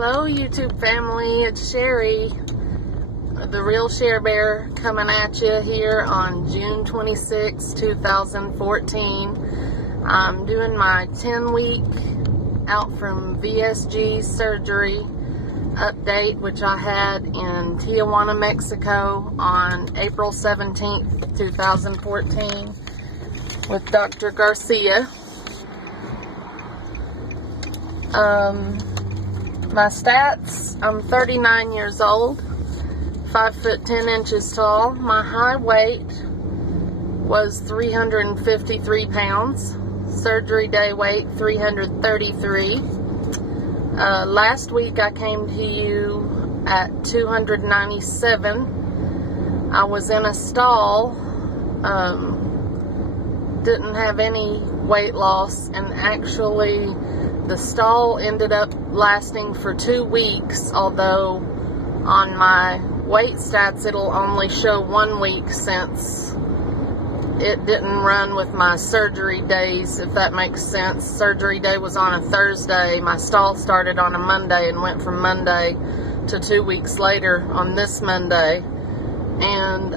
Hello YouTube family, it's Sherry, the real Share Bear, coming at you here on June 26, 2014. I'm doing my 10-week out from VSG surgery update, which I had in Tijuana, Mexico on April 17th, 2014 with Dr. Garcia. My stats, I'm 39 years old, 5 foot 10 inches tall. My high weight was 353 pounds. Surgery day weight, 333. Last week I came to you at 297. I was in a stall, didn't have any weight loss, and actually the stall ended up lasting for 2 weeks, although on my weight stats it'll only show 1 week since it didn't run with my surgery days, if that makes sense. Surgery day was on a Thursday. My stall started on a Monday and went from Monday to 2 weeks later on this Monday. And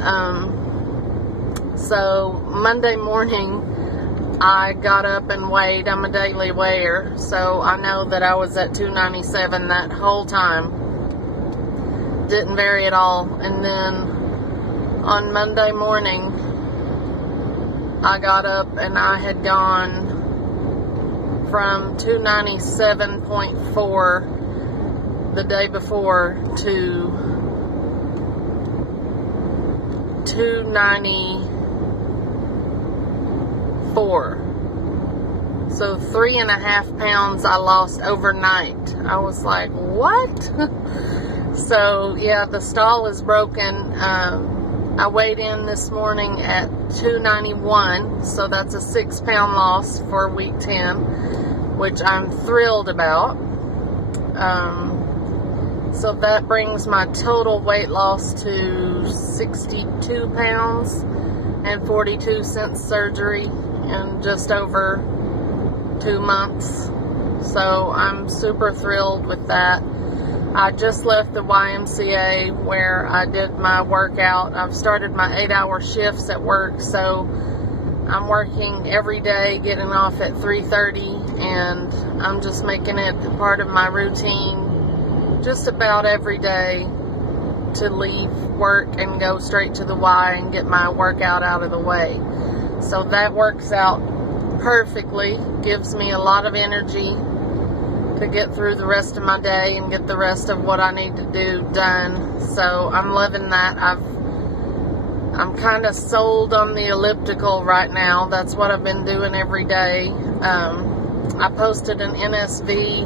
so Monday morning I got up and weighed. I'm a daily weigher, so I know that I was at 297 that whole time. Didn't vary at all. And then on Monday morning, I got up and I had gone from 297.4 the day before to 294. So 3.5 pounds I lost overnight. I was like, what? So yeah, the stall is broken. I weighed in this morning at 291, so that's a 6 pound loss for week 10, which I'm thrilled about. So that brings my total weight loss to 62 pounds and 42 since surgery in just over 2 months. So I'm super thrilled with that. I just left the YMCA where I did my workout. I've started my 8-hour shifts at work, so I'm working every day, getting off at 3:30, and I'm just making it a part of my routine just about every day to leave work and go straight to the Y and get my workout out of the way. So that works out perfectly, gives me a lot of energy to get through the rest of my day and get the rest of what I need to do done. So I'm loving that. I'm kind of sold on the elliptical right now. That's what I've been doing every day. I posted an NSV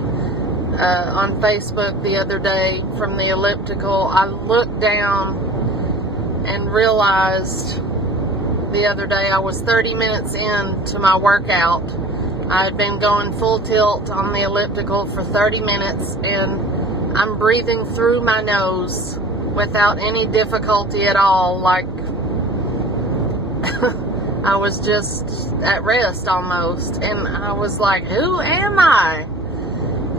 on Facebook the other day from the elliptical. I looked down and realized the other day I was 30 minutes into my workout. I had been going full tilt on the elliptical for 30 minutes, and I'm breathing through my nose without any difficulty at all, like I was just at rest almost. And I was like, who am I?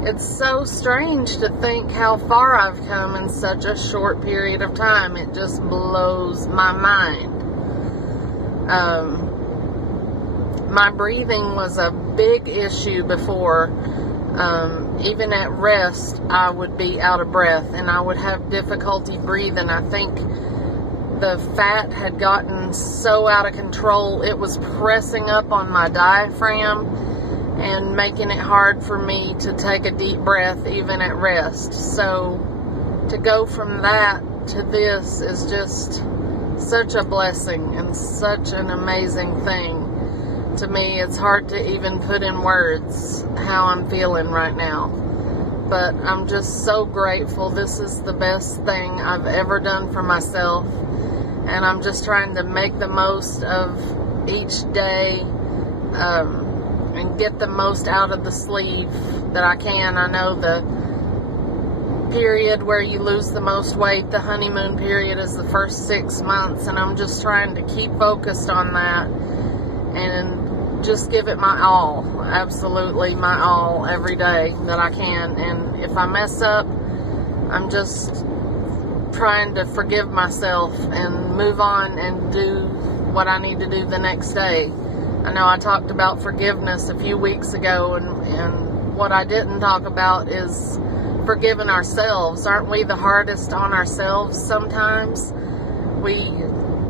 It's so strange to think how far I've come in such a short period of time. It just blows my mind. My breathing was a big issue before. Even at rest, I would be out of breath and I would have difficulty breathing. I think the fat had gotten so out of control, it was pressing up on my diaphragm and making it hard for me to take a deep breath even at rest. So to go from that to this is just such a blessing and such an amazing thing. To me, it's hard to even put in words how I'm feeling right now. But I'm just so grateful. This is the best thing I've ever done for myself. And I'm just trying to make the most of each day and get the most out of the sleeve that I can. I know the period where you lose the most weight, the honeymoon period, is the first 6 months. And I'm just trying to keep focused on that and just give it my all, absolutely my all every day that I can. And if I mess up, I'm just trying to forgive myself and move on and do what I need to do the next day. I know I talked about forgiveness a few weeks ago, and what I didn't talk about is forgiving ourselves. Aren't we the hardest on ourselves sometimes? We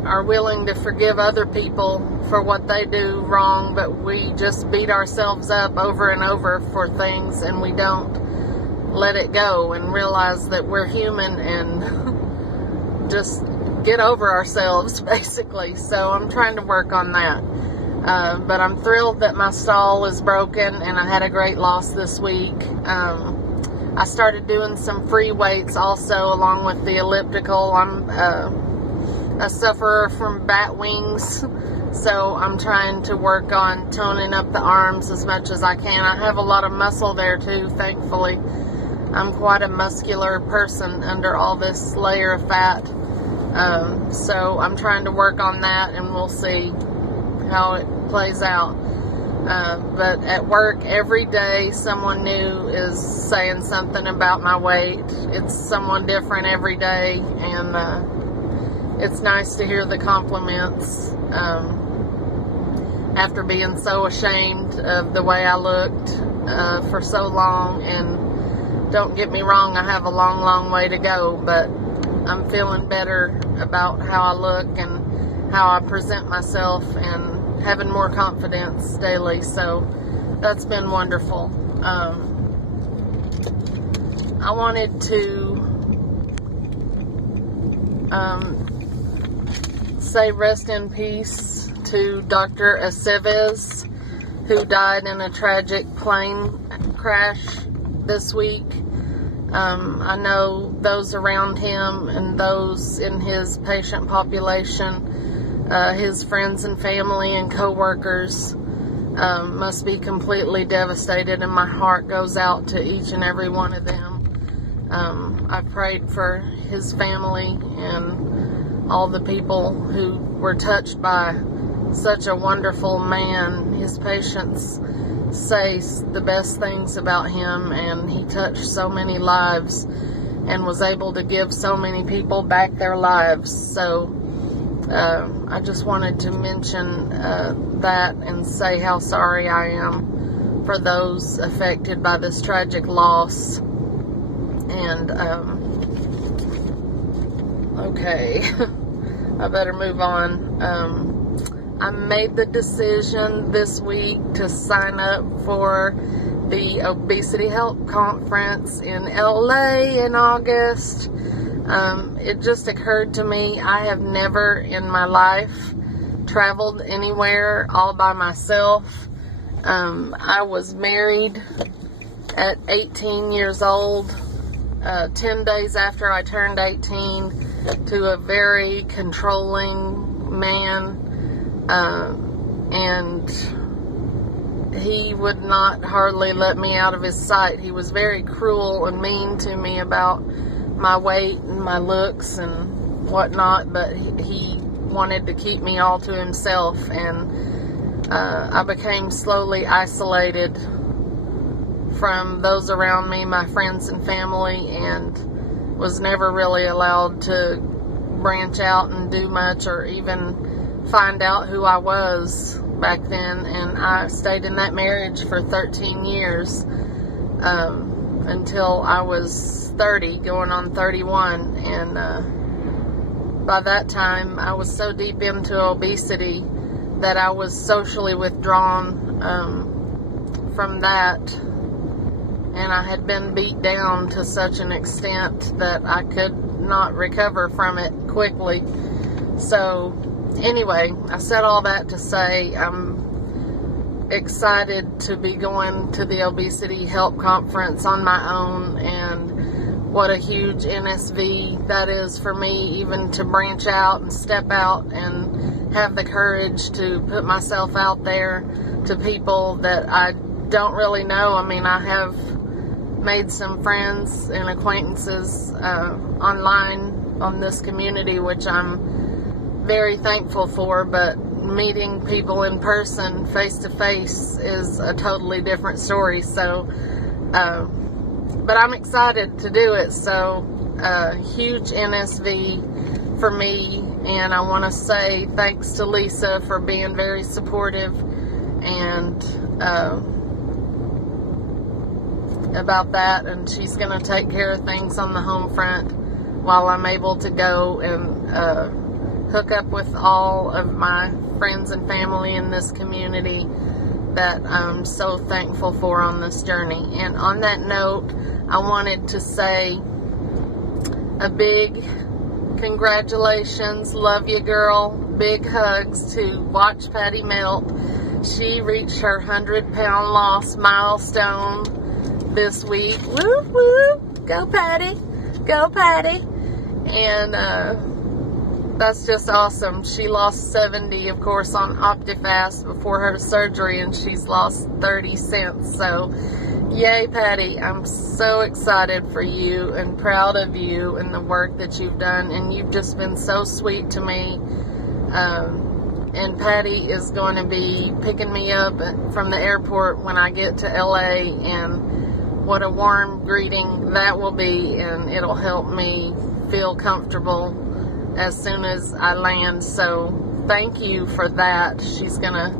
are willing to forgive other people for what they do wrong, but we just beat ourselves up over and over for things, and we don't let it go and realize that we're human and just get over ourselves, basically. So I'm trying to work on that. But I'm thrilled that my stall is broken, and I had a great loss this week. I started doing some free weights also along with the elliptical. I'm a sufferer from bat wings, so I'm trying to work on toning up the arms as much as I can. I have a lot of muscle there too, thankfully. I'm quite a muscular person under all this layer of fat. So I'm trying to work on that, and we'll see how it plays out. But at work every day someone new is saying something about my weight. It's someone different every day, and it's nice to hear the compliments after being so ashamed of the way I looked for so long. And don't get me wrong, I have a long way to go, but I'm feeling better about how I look and how I present myself, and having more confidence daily. So that's been wonderful. I wanted to say rest in peace to Dr. Aceves, who died in a tragic plane crash this week. I know those around him and those in his patient population, his friends and family and co-workers must be completely devastated, and my heart goes out to each and every one of them. I prayed for his family and all the people who were touched by such a wonderful man. His patients say the best things about him, and he touched so many lives and was able to give so many people back their lives. So I just wanted to mention that and say how sorry I am for those affected by this tragic loss. And okay, I better move on. I made the decision this week to sign up for the Obesity Help Conference in LA in August. It just occurred to me, I have never in my life traveled anywhere all by myself. I was married at 18 years old, 10 days after I turned 18, to a very controlling man. And he would not hardly let me out of his sight. He was very cruel and mean to me about my weight and my looks and whatnot, but he wanted to keep me all to himself, and I became slowly isolated from those around me, my friends and family, and was never really allowed to branch out and do much or even find out who I was back then. And I stayed in that marriage for 13 years until I was 30, going on 31, and by that time I was so deep into obesity that I was socially withdrawn from that, and I had been beat down to such an extent that I could not recover from it quickly. So anyway, I said all that to say I'm excited to be going to the Obesity Help Conference on my own, and what a huge NSV that is for me, even to branch out and step out and have the courage to put myself out there to people that I don't really know. I mean, I have made some friends and acquaintances online on this community, which I'm very thankful for, but meeting people in person, face to face, is a totally different story. So, but I'm excited to do it. So, huge NSV for me, and I want to say thanks to Lisa for being very supportive and about that, and she's going to take care of things on the home front while I'm able to go and hook up with all of my friends and family in this community that I'm so thankful for on this journey. And on that note, I wanted to say a big congratulations, love you girl, big hugs to Watch Patty Melt. She reached her 100-pound loss milestone this week. Woo woo, go Patty, go Patty. And that's just awesome. She lost 70, of course, on OptiFast before her surgery, and she's lost 30 since. So, yay, Patty. I'm so excited for you and proud of you and the work that you've done, and you've just been so sweet to me. And Patty is going to be picking me up from the airport when I get to LA, and what a warm greeting that will be, and it'll help me feel comfortable as soon as I land. So thank you for that. She's gonna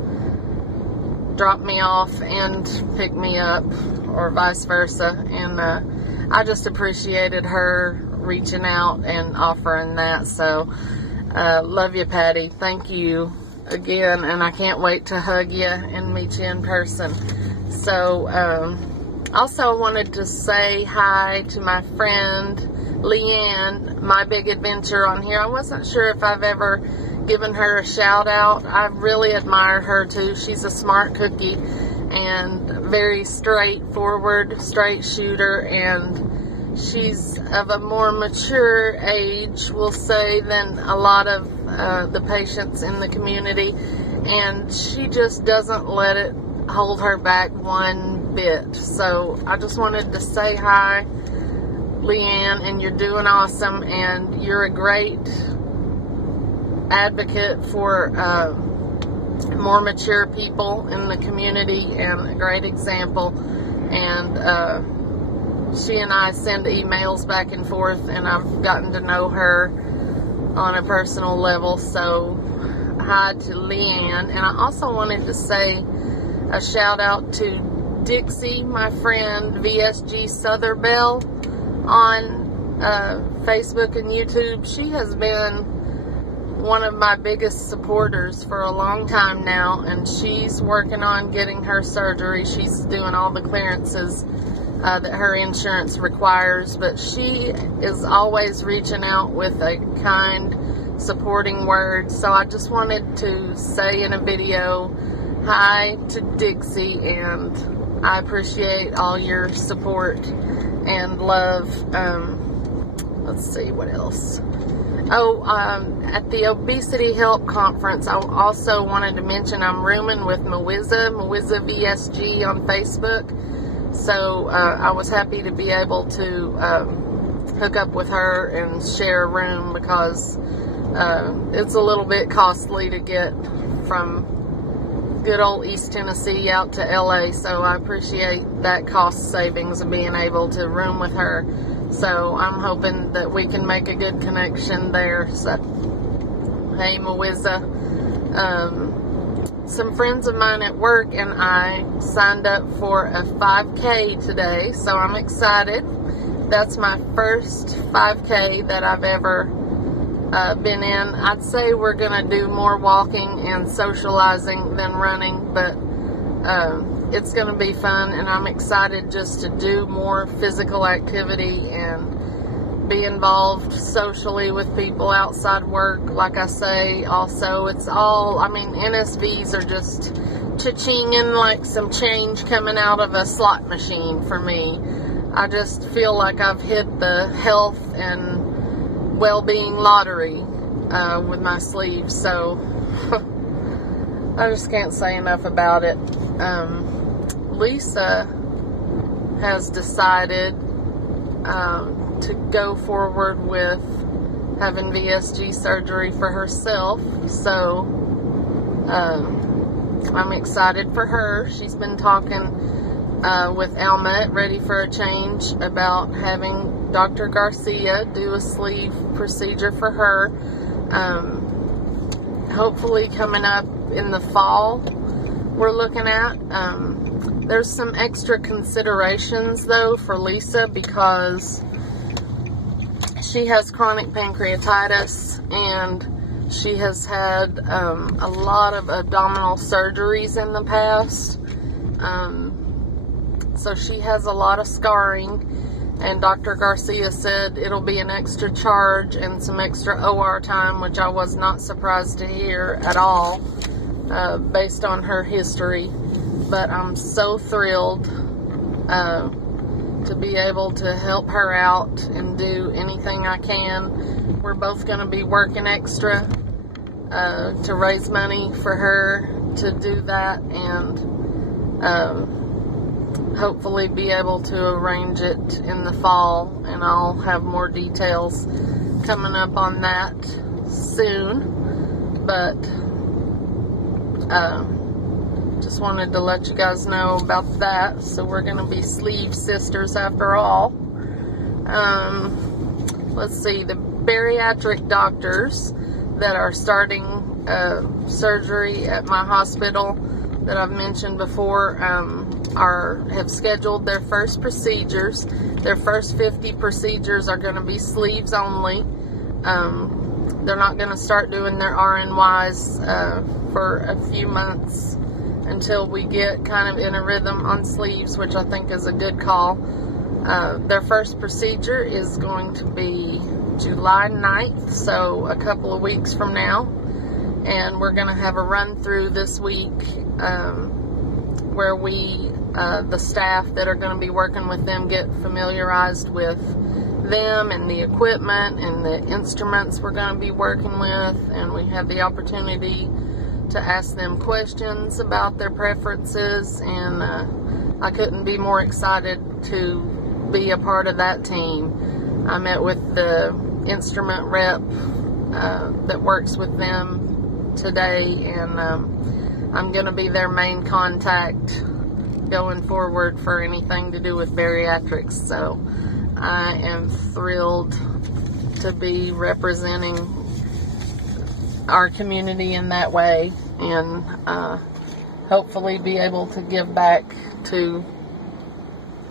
drop me off and pick me up, or vice versa, and I just appreciated her reaching out and offering that. So love you, Patty. Thank you again, and I can't wait to hug you and meet you in person. So also wanted to say hi to my friend Leanne, My Big Adventure on here. I wasn't sure if I've ever given her a shout out. I really admire her too. She's a smart cookie and very straightforward, straight shooter, and she's of a more mature age, we'll say, than a lot of the patients in the community, and she just doesn't let it hold her back one bit. So I just wanted to say hi, Leanne, and you're doing awesome, and you're a great advocate for more mature people in the community and a great example. And she and I send emails back and forth, and I've gotten to know her on a personal level. So hi to Leanne. And I also wanted to say a shout out to Dixie, my friend VSG Sotherbell, on Facebook and YouTube. She has been one of my biggest supporters for a long time now, and she's working on getting her surgery. She's doing all the clearances that her insurance requires, but she is always reaching out with a kind, supporting word. So I just wanted to say in a video, hi to Dixie, and I appreciate all your support and love. Let's see, what else? At the Obesity Help Conference, I also wanted to mention I'm rooming with Mawizza VSG on Facebook. So I was happy to be able to hook up with her and share a room, because it's a little bit costly to get from good old East Tennessee out to LA. So I appreciate that cost savings of being able to room with her. So I'm hoping that we can make a good connection there. So, hey, Mawizza. Some friends of mine at work and I signed up for a 5K today, so I'm excited. That's my first 5K that I've ever been in. I'd say we're going to do more walking and socializing than running, but it's going to be fun, and I'm excited just to do more physical activity and be involved socially with people outside work. Like I say, also, it's all, I mean, NSVs are just cha-chinging like some change coming out of a slot machine for me. I just feel like I've hit the health and well-being lottery with my sleeves, so I just can't say enough about it. Lisa has decided to go forward with having VSG surgery for herself, so I'm excited for her. She's been talking with Alma at Ready for a Change about having Dr. Garcia do a sleeve procedure for her. Hopefully coming up in the fall, we're looking at. There's some extra considerations though for Lisa because she has chronic pancreatitis and she has had a lot of abdominal surgeries in the past. So she has a lot of scarring, and Dr. Garcia said it'll be an extra charge and some extra OR time, which I was not surprised to hear at all based on her history. But I'm so thrilled to be able to help her out and do anything I can. We're both going to be working extra to raise money for her to do that, and hopefully be able to arrange it in the fall, and I'll have more details coming up on that soon. But just wanted to let you guys know about that. So we're going to be sleeve sisters after all. Let's see, the bariatric doctors that are starting surgery at my hospital that I've mentioned before have scheduled their first procedures. Their first 50 procedures are going to be sleeves only. They're not going to start doing their RNYs for a few months until we get kind of in a rhythm on sleeves, which I think is a good call. Their first procedure is going to be July 9th, so a couple of weeks from now. And we're going to have a run through this week where the staff that are going to be working with them get familiarized with them and the equipment and the instruments we're going to be working with, and we have the opportunity to ask them questions about their preferences, and I couldn't be more excited to be a part of that team. I met with the instrument rep that works with them today, and I'm going to be their main contact going forward for anything to do with bariatrics. So I am thrilled to be representing our community in that way, and hopefully be able to give back to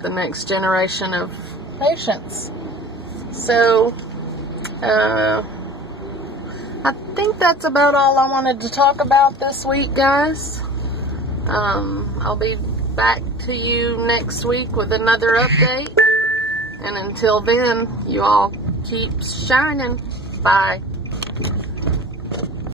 the next generation of patients. So I think that's about all I wanted to talk about this week, guys. I'll be back to you next week with another update, and until then, you all keep shining. Bye.